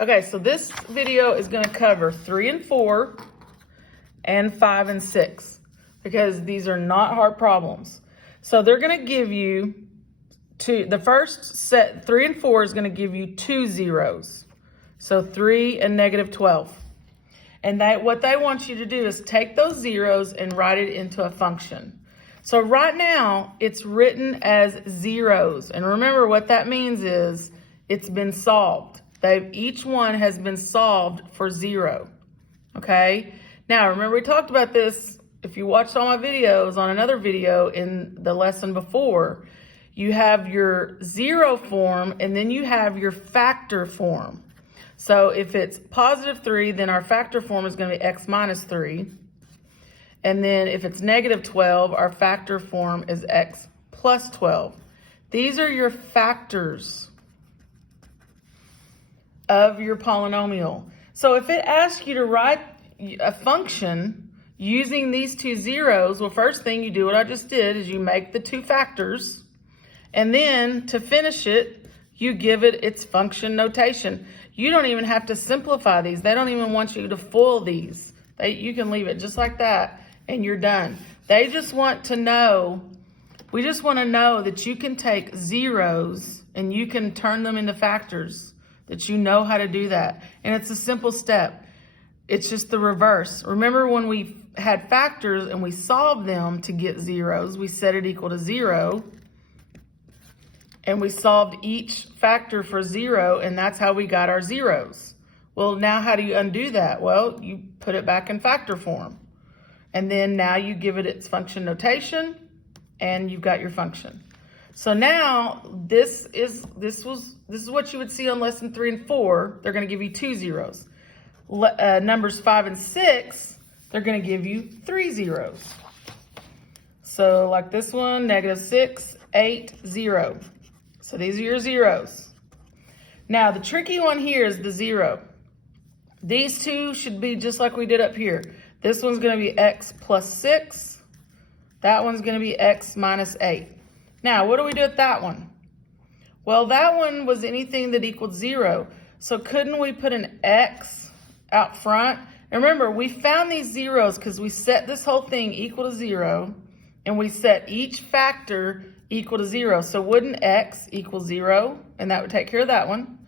Okay, so this video is going to cover 3 and 4 and 5 and 6 because these are not hard problems. So they're going to give you the first set, 3 and 4 is going to give you 2 zeros. So 3 and negative 12. And what they want you to do is take those zeros and write it into a function. So right now it's written as zeros. And remember what that means is it's been solved. Each one has been solved for 0. Okay? Now remember we talked about this, if you watched all my videos on another video in the lesson before, you have your 0 form and then you have your factor form. So if it's positive 3, then our factor form is going to be x minus 3. And then if it's negative 12, our factor form is x plus 12. These are your factors of your polynomial. So if it asks you to write a function using these 2 zeros, well, first thing you do what I just did is you make the 2 factors, and then to finish it, you give it its function notation. You don't even have to simplify these. They don't even want you to FOIL these. You can leave it just like that and you're done. They just want to know, we just want to know that you can take zeros and you can turn them into factors, that you know how to do that. And it's a simple step. It's just the reverse. Remember when we had factors and we solved them to get zeros, we set it equal to 0. And we solved each factor for 0, and that's how we got our zeros. Well, now how do you undo that? Well, you put it back in factor form. And then now you give it its function notation, and you've got your function. So now this is what you would see on lesson 3 and 4. They're going to give you 2 zeros. Numbers 5 and 6, they're going to give you 3 zeros. So like this one, negative 6, 8, 0. So these are your zeros. Now the tricky one here is the 0. These two should be just like we did up here. This one's going to be x plus 6. That one's going to be x minus 8. Now what do we do with that one? Well, that one was anything that equaled 0. So couldn't we put an x out front? And remember, we found these zeros because we set this whole thing equal to 0. And we set each factor equal to 0. So wouldn't x equal 0? And that would take care of that one.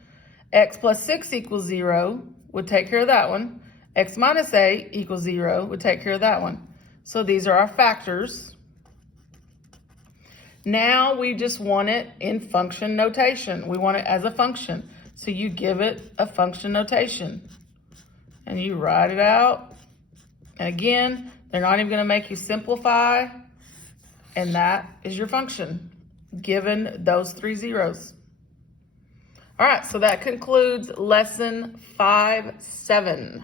X plus 6 equals 0 would take care of that one. X minus 8 equals 0 would take care of that one. So these are our factors. Now we just want it in function notation. We want it as a function. So you give it a function notation. And you write it out. And again, they're not even going to make you simplify. And that is your function, given those 3 zeros. All right, so that concludes lesson 5-7.